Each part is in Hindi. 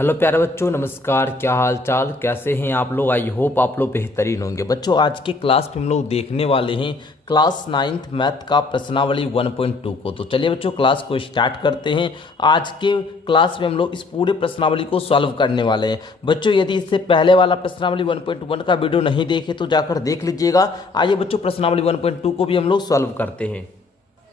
हेलो प्यारे बच्चों, नमस्कार। क्या हाल चाल, कैसे हैं आप लोग। आई होप आप लोग बेहतरीन होंगे। बच्चों आज के क्लास में हम लोग देखने वाले हैं क्लास 9th मैथ का प्रश्नावली 1.2 को। तो चलिए बच्चों क्लास को स्टार्ट करते हैं। आज के क्लास में हम लोग इस पूरे प्रश्नावली को सॉल्व करने वाले हैं। बच्चों यदि इससे पहले वाला प्रश्नावली 1.1 का वीडियो नहीं देखे तो जाकर देख लीजिएगा। आइए बच्चों प्रश्नावली 1.2 को भी हम लोग सॉल्व करते हैं।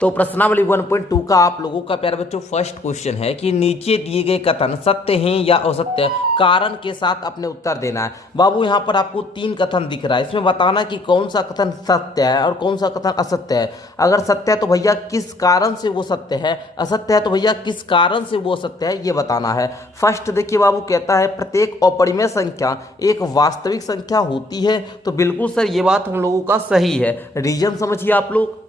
तो प्रश्नावली 1.2 का आप लोगों का प्यारे बच्चों फर्स्ट क्वेश्चन है कि नीचे दिए गए कथन सत्य हैं या असत्य, कारण के साथ अपने उत्तर देना है। बाबू यहाँ पर आपको 3 कथन दिख रहा है, इसमें बताना कि कौन सा कथन सत्य है और कौन सा कथन असत्य है। अगर सत्य है तो भैया किस कारण से वो सत्य है, असत्य है तो भैया किस कारण से वो असत्य है, ये बताना है। फर्स्ट देखिए बाबू, कहता है प्रत्येक अपरिमेय संख्या एक वास्तविक संख्या होती है। तो बिल्कुल सर ये बात हम लोगों का सही है। रीजन समझिए आप लोग।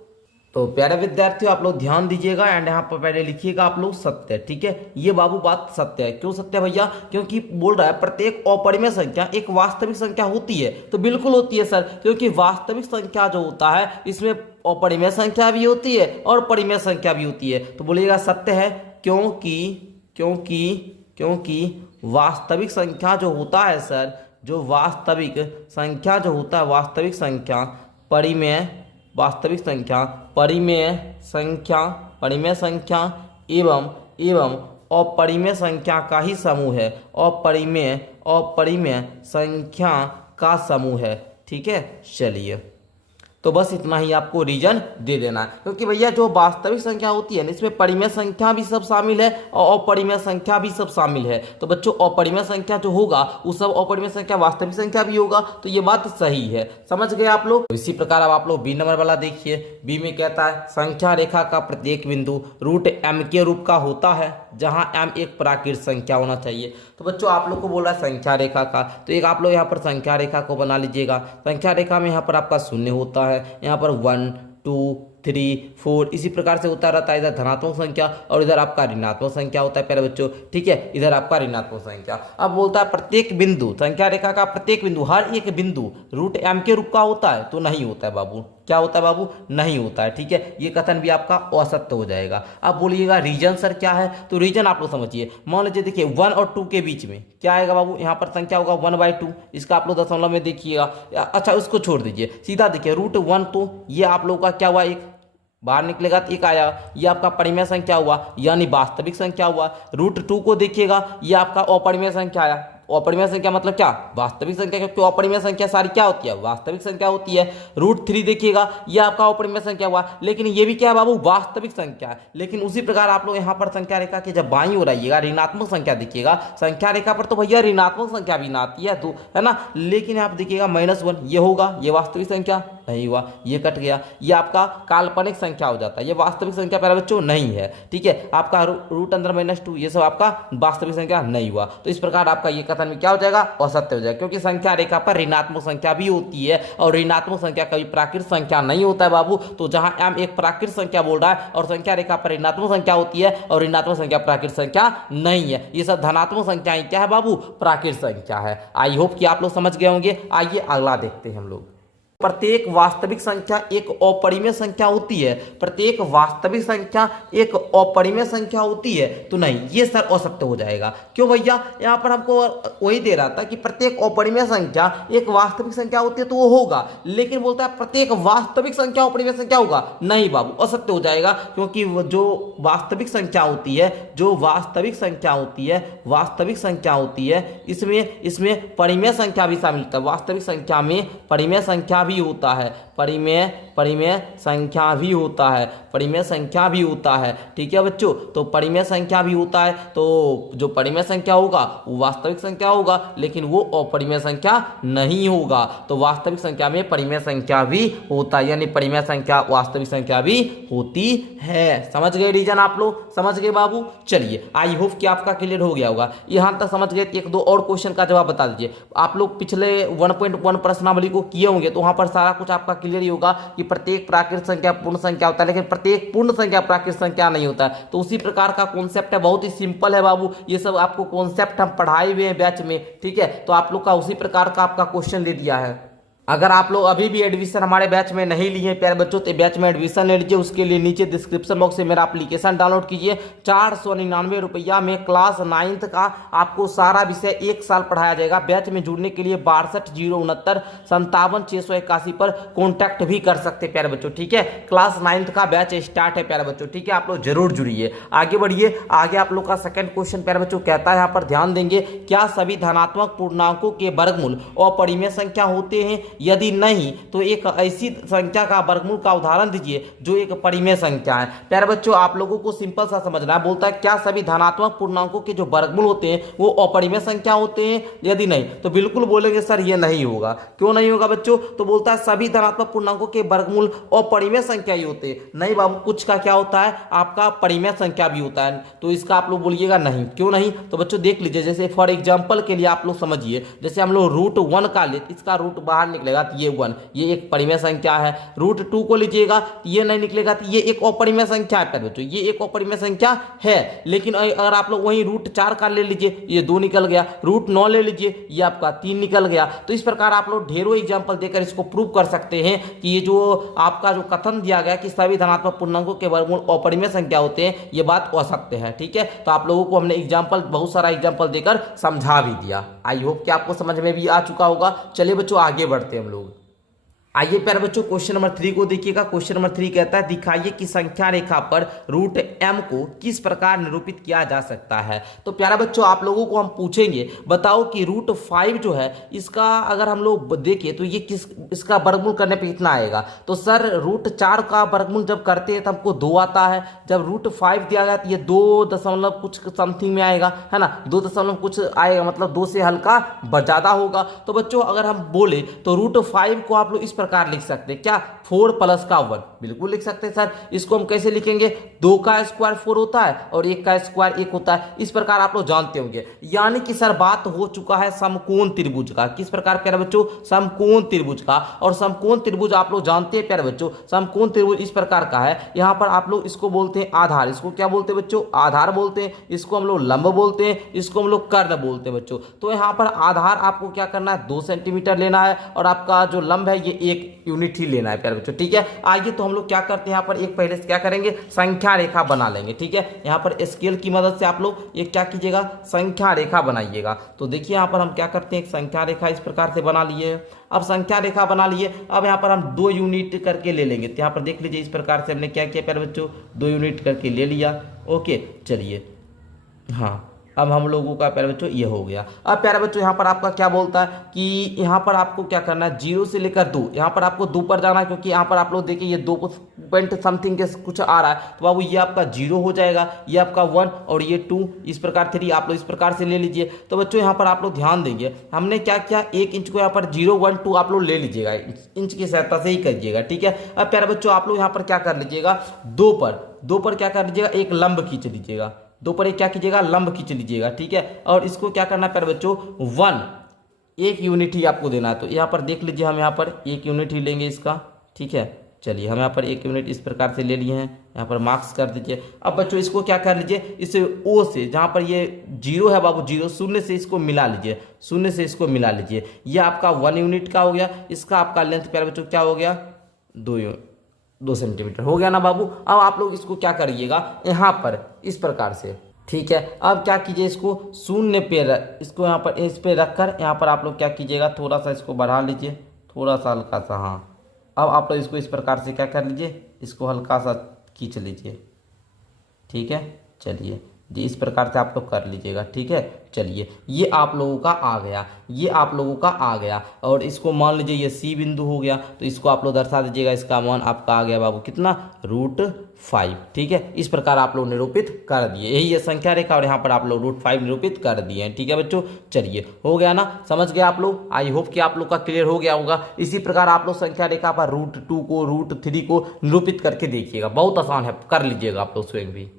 तो प्यारे विद्यार्थियों आप लोग ध्यान दीजिएगा एंड यहाँ पर पहले लिखिएगा आप लोग सत्य। ठीक है, ये बाबू बात सत्य है। क्यों सत्य है भैया? क्योंकि बोल रहा है प्रत्येक अपरिमेय संख्या एक वास्तविक संख्या होती है। तो बिल्कुल होती है सर, क्योंकि वास्तविक संख्या जो होता है इसमें अपरिमेय संख्या भी होती है और परिमेय संख्या भी होती है। तो बोलिएगा सत्य है, क्योंकि क्योंकि क्योंकि वास्तविक संख्या जो होता है सर, जो वास्तविक संख्या जो होता है, वास्तविक संख्या परिमेय संख्या एवं अपरिमेय संख्या का ही समूह है। अपरिमेय संख्या का समूह है। ठीक है, चलिए तो बस इतना ही आपको रीजन दे देना है। क्योंकि भैया जो वास्तविक संख्या होती है ना, इसमें परिमेय संख्या भी सब शामिल है और अपरिमेय संख्या भी सब शामिल है। तो बच्चों अपरिमेय संख्या जो होगा वो सब अपरिमेय संख्या वास्तविक संख्या भी होगा। तो ये बात सही है, समझ गए आप लोग। इसी प्रकार अब आप लोग बी नंबर वाला देखिए। बी में कहता है संख्या रेखा का प्रत्येक बिंदु रूट एम के रूप का होता है, जहां एम एक प्राकृत संख्या होना चाहिए। तो बच्चों आप लोग को बोला संख्या रेखा का, तो एक आप लोग यहाँ पर संख्या रेखा को बना लीजिएगा। संख्या रेखा में यहाँ पर आपका शून्य होता है, यहाँ पर 1 2 3 4 इसी प्रकार से होता रहता है। इधर धनात्मक संख्या और इधर आपका ऋणात्मक संख्या होता है प्यारे बच्चों। ठीक है, इधर आपका ऋणात्मक संख्या। अब बोलता है प्रत्येक बिंदु, संख्या रेखा का प्रत्येक बिंदु, हर एक बिंदु रूट एम के रूप का होता है। तो नहीं होता है बाबू। क्या होता है बाबू? नहीं होता है। ठीक है, ये कथन भी आपका असत्य हो जाएगा। अब बोलिएगा रीजन सर क्या है? तो रीजन आप लोग समझिए। मान लीजिए देखिए 1 और 2 के बीच में क्या आएगा बाबू? यहाँ पर संख्या होगा 1/2। इसका आप लोग दशमलव में देखिएगा। अच्छा उसको छोड़ दीजिए, सीधा देखिए रूट 1, तो ये आप लोग का क्या हुआ, एक बाहर निकलेगा तो एक आया, ये आपका परिमेय संख्या हुआ यानी वास्तविक संख्या हुआ। रूट 2 को देखिएगा, ये आपका अपरिमेय संख्या आया। अपरिमेय संख्या मतलब क्या? वास्तविक संख्या। क्योंकि अपरिमेय संख्या सारी क्या होती है? वास्तविक संख्या होती है। रूट 3 देखिएगा, ये आपका अपरिमेय संख्या हुआ, लेकिन ये भी क्या है बाबू? वास्तविक संख्या है। लेकिन उसी प्रकार आप लोग यहाँ पर संख्या रेखा के जब बाईं ओर आइएगा, ऋणात्मक संख्या देखिएगा। संख्या रेखा पर तो भैया ऋणात्मक संख्या भी ना आती है, तो है ना। लेकिन आप देखिएगा -1, ये होगा, ये वास्तविक संख्या नहीं हुआ, ये कट गया, ये आपका काल्पनिक संख्या हो जाता है। ये वास्तविक संख्या प्यारे बच्चों नहीं है। ठीक है, आपका रूट अंदर -2, ये सब आपका वास्तविक संख्या नहीं हुआ। तो इस प्रकार आपका ये कथन में क्या हो जाएगा? असत्य हो जाएगा। क्योंकि संख्या रेखा पर ऋणात्मक संख्या भी होती है और ऋणात्मक संख्या कभी प्राकृत संख्या नहीं होता है बाबू। तो जहां m एक प्राकृत संख्या बोल रहा है और संख्या रेखा पर ऋणात्मक संख्या होती है और ऋणात्मक संख्या प्राकृत संख्या नहीं है, ये सब धनात्मक संख्याएं क्या है बाबू? प्राकृत संख्या है। आई होप कि आप लोग समझ गए होंगे। आइए अगला देखते हैं हम लोग। प्रत्येक वास्तविक संख्या एक अपरिमेय संख्या होती है। प्रत्येक वास्तविक संख्या एक अपरिमेय संख्या होती है। तो नहीं, ये सर असत्य हो जाएगा। क्यों भैया? यहाँ पर हमको वही दे रहा था कि प्रत्येक अपरिमेय संख्या एक वास्तविक संख्या होती है, तो वो होगा। लेकिन बोलता है प्रत्येक वास्तविक संख्या अपरिमेय संख्या होगा। नहीं बाबू, असत्य हो जाएगा। क्योंकि जो वास्तविक संख्या होती है, वास्तविक संख्या होती है, इसमें परिमेय संख्या भी शामिल होता है। वास्तविक संख्या में परिमेय संख्या भी होता है, परिमेय संख्या भी होता है, परिमेय संख्या भी होता है। ठीक है बच्चों, तो परिमेय संख्या भी होता है। तो जो परिमेय संख्या होगा वो वास्तविक संख्या होगा, लेकिन वो अपरिमेय संख्या नहीं होगा। तो वास्तविक संख्या में परिमेय संख्या भी होता है, यानी परिमेय संख्या वास्तविक संख्या भी होती है। समझ गए रीजन आप लोग? समझ गए बाबू? चलिए आई होप कि आपका क्लियर हो गया होगा। यहां तक समझ गए, एक दो और क्वेश्चन का जवाब बता दीजिए। आप लोग पिछले 1.1 प्रश्नावली को किए होंगे, तो वहां पर सारा कुछ आपका क्लियर ही होगा कि प्रत्येक प्राकृत संख्या पूर्ण संख्या होता है, लेकिन प्रत्येक पूर्ण संख्या प्राकृत संख्या नहीं होता है। तो उसी प्रकार का कॉन्सेप्ट है, बहुत ही सिंपल है बाबू। ये सब आपको कॉन्सेप्ट हम पढ़ाए हुए हैं बैच में। ठीक है, तो आप लोग का उसी प्रकार का आपका क्वेश्चन दे दिया है। अगर आप लोग अभी भी एडमिशन हमारे बैच में नहीं लिए हैं प्यारे बच्चों, तो बैच में एडमिशन ले लीजिए। उसके लिए नीचे डिस्क्रिप्शन बॉक्स से मेरा एप्लीकेशन डाउनलोड कीजिए। 499 रुपया में क्लास 9th का आपको सारा विषय 1 साल पढ़ाया जाएगा। बैच में जुड़ने के लिए 62 069 57 681 पर कॉन्टैक्ट भी कर सकते हैं प्यारे बच्चों, ठीक है। क्लास 9th का बैच स्टार्ट है प्यारे बच्चों, ठीक है। आप लोग जरूर जुड़िए, आगे बढ़िए। आगे आप लोग का सेकंड क्वेश्चन प्यारे बच्चों कहता है, यहाँ पर ध्यान देंगे, क्या सभी धनात्मक पूर्णांकों के वर्गमूल अपरिमेय संख्या होते हैं? यदि नहीं तो एक ऐसी संख्या का वर्गमूल का उदाहरण दीजिए जो एक परिमेय संख्या है। प्यारे बच्चों आप लोगों को सिंपल सा समझना है, बोलता है क्या सभी धनात्मक पूर्णांकों के जो वर्गमूल होते हैं वो अपरिमेय संख्या होते हैं? यदि नहीं तो बिल्कुल बोलेंगे सर ये नहीं होगा। क्यों नहीं होगा बच्चों? तो बोलता है सभी धनात्मक पूर्णांकों के वर्गमूल अपरिमेय संख्या ही होते हैं। नहीं बाबू, कुछ का क्या होता है आपका परिमेय संख्या भी होता है, तो इसका आप लोग बोलिएगा नहीं। क्यों नहीं? तो बच्चों देख लीजिए, जैसे फॉर एग्जाम्पल के लिए आप लोग समझिए, जैसे हम लोग √1 का लेते, इसका रूट बाहर निकलेगा तो ये 1, ये एक परिमेय संख्या है। √2 को लीजिएगा तो ये नहीं निकलेगा तो ये एक अपरिमेय संख्या है बच्चों, ये एक अपरिमेय संख्या है। लेकिन अगर आप लोग वहीं √4 का ले लीजिए, ये 2 निकल गया। √9 ले लीजिए, ये आपका 3 निकल गया। तो इस प्रकार आप लोग ढेरों एग्जाम्पल देकर इसको प्रूव कर सकते हैं कि ये जो आपका जो कथन दिया गया कि सभी धनात्मक पूर्णांकों के वर्गमूल अपरिमेय संख्या होते हैं, ये बात असत्य है, ठीक है। तो आप लोगों को हमने एग्जाम्पल, बहुत सारा एग्जाम्पल देकर समझा भी दिया। आई होप कि आपको समझ में भी आ चुका होगा। चलिए बच्चों आगे बढ़ते हैं हम लोग। आइए प्यारे बच्चों क्वेश्चन नंबर 3 को देखिएगा। क्वेश्चन नंबर 3 कहता है, दिखाइए कि संख्या रेखा पर √m को किस प्रकार निरूपित किया जा सकता है। तो प्यारे बच्चों आप लोगों को हम पूछेंगे, बताओ कि √5 जो है इसका अगर हम लोग देखें तो ये इसका वर्गमूल करने पे कितना आएगा? तो सर √4 का वर्गमूल जब करते हैं तो हमको 2 आता है। जब √5 दिया गया तो ये 2 दशमलव कुछ समथिंग में आएगा, है ना, 2 दशमलव कुछ आएगा, मतलब 2 से हल्का ज्यादा होगा। तो बच्चों अगर हम बोले तो √5 को आप लोग इस प्रकार लिख सकते हैं, क्या 4 + का 1, बिल्कुल लिख सकते हैं सर। इसको हम कैसे लिखेंगे? 2 का स्क्वायर 4 होता है और 1 का स्क्वायर 1 होता है। इस प्रकार आप लोग जानते होंगे। यानी कि सर बात हो चुका है समकोण त्रिभुज का। किस प्रकार प्यारे बच्चों? समकोण त्रिभुज का। और समकोण त्रिभुज आप लोग जानते हैं प्यारे बच्चों, समकोण त्रिभुज इस प्रकार का है। यहां पर आप लोग इसको बोलते हैं आधार। इसको क्या बोलते हैं बच्चों? आधार बोलते हैं। इसको हम लोग लंब बोलते हैं, इसको हम लोग कर्ण बोलते हैं बच्चों। तो यहां पर आधार आपको क्या करना है? 2 सेंटीमीटर लेना है और आपका जो लंब है ये 1 यूनिट ही लेना है प्यारे बच्चों, ठीक है। आइए तो हम लोग क्या करते हैं, यहाँ पर एक पहले से क्या करेंगे, संख्या रेखा बना लेंगे, ठीक है। यहाँ पर स्केल की मदद से आप लोग एक क्या कीजिएगा, संख्या रेखा बनाइएगा। तो देखिए यहाँ पर हम क्या करते हैं, एक संख्या रेखा इस प्रकार से बना लिए। अब संख्या रेखा बना लिए, अब यहाँ पर हम 2 यूनिट करके ले लेंगे। तो यहाँ पर देख लीजिए इस प्रकार से हमने क्या किया प्यारे बच्चों, 2 यूनिट करके ले लिया। ओके चलिए, हाँ अब हम लोगों का प्यारे बच्चों ये हो गया। अब प्यारे बच्चों यहाँ पर आपका क्या बोलता है कि यहाँ पर आपको क्या करना है, 0 से लेकर 2, यहाँ पर आपको 2 पर जाना है, क्योंकि यहाँ पर आप लोग देखिए ये 2 पॉइंट समथिंग के कुछ आ रहा है। तो बाबू ये आपका 0 हो जाएगा, ये आपका 1 और ये 2, इस प्रकार 3 आप लोग इस प्रकार से ले लीजिए। तो बच्चों यहाँ पर आप लोग ध्यान देंगे, हमने क्या किया, 1 इंच को यहाँ पर 0, 1, 2 आप लोग ले लीजिएगा, इंच की सहायता से ही करिएगा, ठीक है। अब प्यारे बच्चों आप लोग यहाँ पर क्या कर लीजिएगा, 2 पर क्या कर लीजिएगा, एक लंब खींच लीजिएगा। 2 पर एक क्या कीजिएगा, लंब खींच लीजिएगा, ठीक है। और इसको क्या करना है प्यारे बच्चों, 1 यूनिट ही आपको देना है। तो यहाँ पर देख लीजिए हम यहाँ पर 1 यूनिट ही लेंगे इसका, ठीक है। चलिए हम यहाँ पर 1 यूनिट इस प्रकार से ले लिए हैं, यहाँ पर मार्क्स कर दीजिए। अब बच्चों इसको क्या कर लीजिए, इस O से जहाँ पर ये 0 है बाबू, 0 शून्य से इसको मिला लीजिए, शून्य से इसको मिला लीजिए। ये आपका 1 यूनिट का हो गया। इसका आपका लेंथ प्यारे बच्चों क्या हो गया, 2 सेंटीमीटर हो गया ना बाबू। अब आप लोग इसको क्या करिएगा, यहाँ पर इस प्रकार से, ठीक है। अब क्या कीजिए, इसको शून्य पे इसको यहाँ पर इस पे रखकर यहाँ पर आप लोग क्या कीजिएगा, थोड़ा सा इसको बढ़ा लीजिए, थोड़ा सा हल्का सा, हाँ। अब आप लोग इसको इस प्रकार से क्या कर लीजिए, इसको हल्का सा खींच लीजिए, ठीक है। चलिए जी इस प्रकार से आप लोग कर लीजिएगा, ठीक है। चलिए ये आप लोगों का आ गया, ये आप लोगों का आ गया। और इसको मान लीजिए ये C बिंदु हो गया, तो इसको आप लोग दर्शा दीजिएगा, इसका मान आपका आ गया बाबू कितना, √5, ठीक है। इस प्रकार आप लोग निरूपित कर दिए, यही है संख्या रेखा, और यहाँ पर आप लोग √5 निरूपित कर दिए हैं, ठीक है बच्चों। चलिए हो गया ना, समझ गए आप लोग। आई होप कि आप लोग का क्लियर हो गया होगा। इसी प्रकार आप लोग संख्या रेखा पर √2 को, √3 को निरूपित करके देखिएगा, बहुत आसान है, कर लीजिएगा आप लोग स्वयं भी।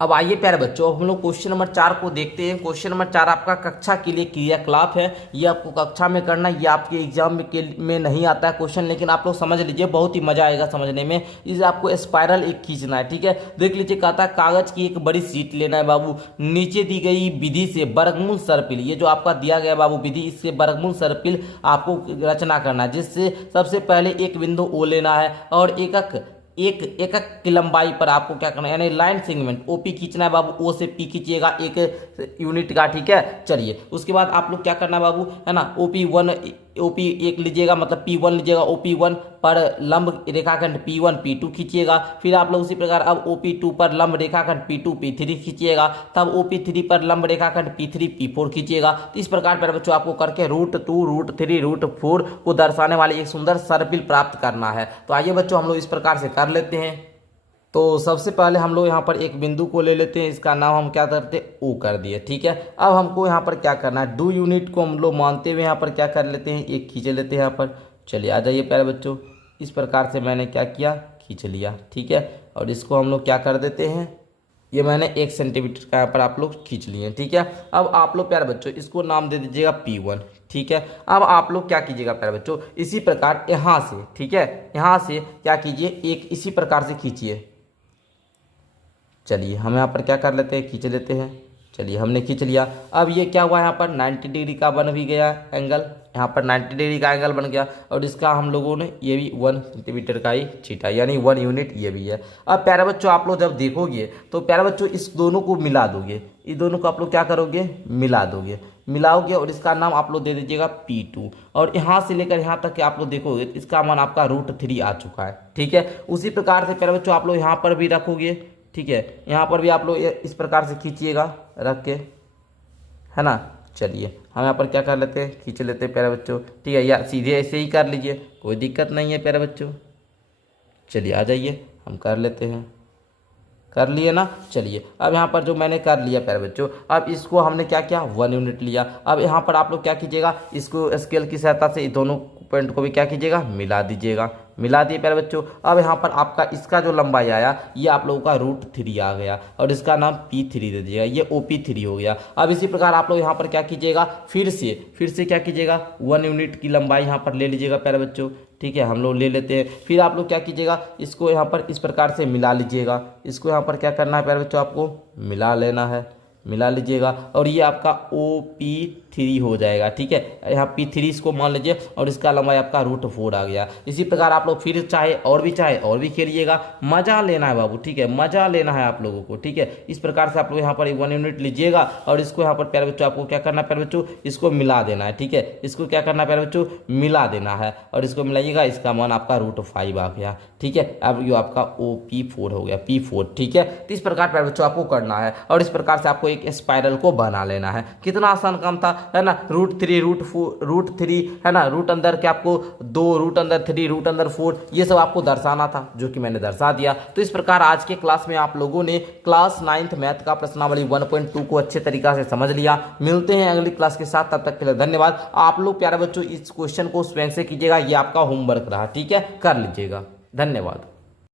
अब आइए प्यारे बच्चों, अब हम लोग क्वेश्चन नंबर 4 को देखते हैं। क्वेश्चन नंबर 4 आपका कक्षा के लिए क्रियाकलाप है। ये आपको कक्षा में करना, ये आपके एग्जाम में नहीं आता है क्वेश्चन, लेकिन आप लोग समझ लीजिए, बहुत ही मजा आएगा समझने में। इसे आपको स्पाइरल एक खींचना है, ठीक है। देख लीजिए, कहता है कागज की एक बड़ी शीट लेना है बाबू, नीचे दी गई विधि से वर्गमूल सर्पिल, ये जो आपका दिया गया बाबू विधि, इससे वर्गमूल सर्पिल आपको रचना करना है, जिससे सबसे पहले एक बिंदु ओ लेना है और एक की लंबाई पर आपको क्या करना है, यानी लाइन सेगमेंट ओपी खींचना है बाबू। ओ से पी खींचिएगा एक यूनिट का, ठीक है। चलिए, उसके बाद आप लोग क्या करना है बाबू, है ना, ओपी एक लीजिएगा, मतलब P1 लीजिएगा, OP1 पर लंब रेखाखंड P1 P2 खींचिएगा। फिर आप लोग उसी प्रकार अब OP2 पर लंब रेखाखंड P2 P3 खींचिएगा, तब OP3 पर लंब रेखाखंड P3 P4 खींचिएगा। तो इस प्रकार पर बच्चों आपको करके √2 √3 √4 को दर्शाने वाले एक सुंदर सर्पिल प्राप्त करना है। तो आइए बच्चों, हम लोग इस प्रकार से कर लेते हैं। तो सबसे पहले हम लोग यहाँ पर एक बिंदु को ले लेते हैं, इसका नाम हम क्या करते हैं, ओ कर दिए, ठीक है। अब हमको यहाँ पर क्या करना है, 2 यूनिट को हम लोग मानते हुए यहाँ पर क्या कर लेते हैं, एक खींच लेते हैं यहाँ पर। चलिए आ जाइए प्यारे बच्चों, इस प्रकार से मैंने क्या किया, खींच लिया, ठीक है। और इसको हम लोग क्या कर देते हैं, ये मैंने 1 सेंटीमीटर का यहाँ पर आप लोग खींच लिए, ठीक है। अब आप लोग प्यारे बच्चों इसको नाम दे दीजिएगा P1, ठीक है। अब आप लोग क्या कीजिएगा प्यारे बच्चों, इसी प्रकार यहाँ से, ठीक है, यहाँ से क्या कीजिए, एक इसी प्रकार से खींचिए। चलिए हम यहाँ पर क्या कर लेते हैं, खींच लेते हैं। चलिए हमने खींच लिया। अब ये क्या हुआ, यहाँ पर 90 डिग्री का बन भी गया एंगल, यहाँ पर 90 डिग्री का एंगल बन गया। और इसका हम लोगों ने ये भी 1 सेंटीमीटर का ही छीटा, यानी 1 यूनिट ये भी है। अब प्यारे बच्चों आप लोग जब देखोगे तो प्यारे बच्चों इस दोनों को मिला दोगे, इस दोनों को आप लोग क्या करोगे, मिला दोगे, मिलाओगे और इसका नाम आप लोग दे दीजिएगा P2। और यहाँ से लेकर यहाँ तक के आप लोग देखोगे इसका मान आपका √3 आ चुका है, ठीक है। उसी प्रकार से प्यारे बच्चों आप लोग यहाँ पर भी रखोगे, ठीक है। यहाँ पर भी आप लोग इस प्रकार से खींचिएगा रख के, है ना। चलिए हम यहाँ पर क्या कर लेते हैं, खींच लेते हैं प्यारे बच्चों, ठीक है, या सीधे ऐसे ही कर लीजिए, कोई दिक्कत नहीं है प्यारे बच्चों। चलिए आ जाइए, हम कर लेते हैं, कर लिए ना। चलिए अब यहाँ पर जो मैंने कर लिया प्यारे बच्चों, अब इसको हमने क्या किया, 1 यूनिट लिया। अब यहाँ पर आप लोग क्या कीजिएगा, इसको स्केल की सहायता से दोनों पॉइंट को भी क्या कीजिएगा, मिला दीजिएगा, मिला दिए प्यारे बच्चों। अब यहाँ पर आपका इसका जो लंबाई आया, ये आप लोगों का √3 आ गया और इसका नाम P3 दे दीजिएगा, ये OP3 हो गया। अब इसी प्रकार आप लोग यहाँ पर क्या कीजिएगा, फिर से क्या कीजिएगा, 1 यूनिट की लंबाई यहाँ पर ले लीजिएगा प्यारे बच्चों, ठीक है। हम लोग ले लेते हैं। फिर आप लोग क्या कीजिएगा, इसको यहाँ पर इस प्रकार से मिला लीजिएगा, इसको यहाँ पर क्या करना है प्यारे बच्चों, आपको मिला लेना है, मिला लीजिएगा और ये आपका OP3 हो जाएगा, ठीक है। यहाँ P3 इसको मान लीजिए और इसका लंबाई आपका √4 आ गया। इसी प्रकार आप लोग फिर चाहे और भी खेलिएगा, मजा लेना है बाबू, ठीक है, मजा लेना है आप लोगों को, ठीक है। इस प्रकार से आप लोग यहाँ पर 1 यूनिट लीजिएगा और इसको यहाँ पर प्यारे बच्चों आपको क्या करना है प्यारे बच्चों, इसको मिला देना है, ठीक है। इसको क्या करना है प्यारे बच्चों, मिला देना है और इसको मिलाइएगा, इसका मान आपका √5 आ गया, ठीक है। अब ये आपका OP4 हो गया, P4, ठीक है। तो इस प्रकार प्यारे बच्चों आपको करना है और इस प्रकार से आपको एक स्पाइरल को बना लेना है। कितना आसान काम था, है ना। √3 है ना, रूट अंदर के आपको 2 रूट अंदर 3 रूट अंदर 4 ये सब आपको दर्शाना था, जो कि मैंने दर्शा दिया। तो इस प्रकार आज के क्लास में आप लोगों ने क्लास 9th मैथ का प्रश्नावली 1.2 को अच्छे तरीका से समझ लिया। मिलते हैं अगली क्लास के साथ, तब तक के लिए धन्यवाद। आप लोग प्यारे बच्चों इस क्वेश्चन को स्वयं से कीजिएगा, ये आपका होमवर्क रहा, ठीक है, कर लीजिएगा। धन्यवाद।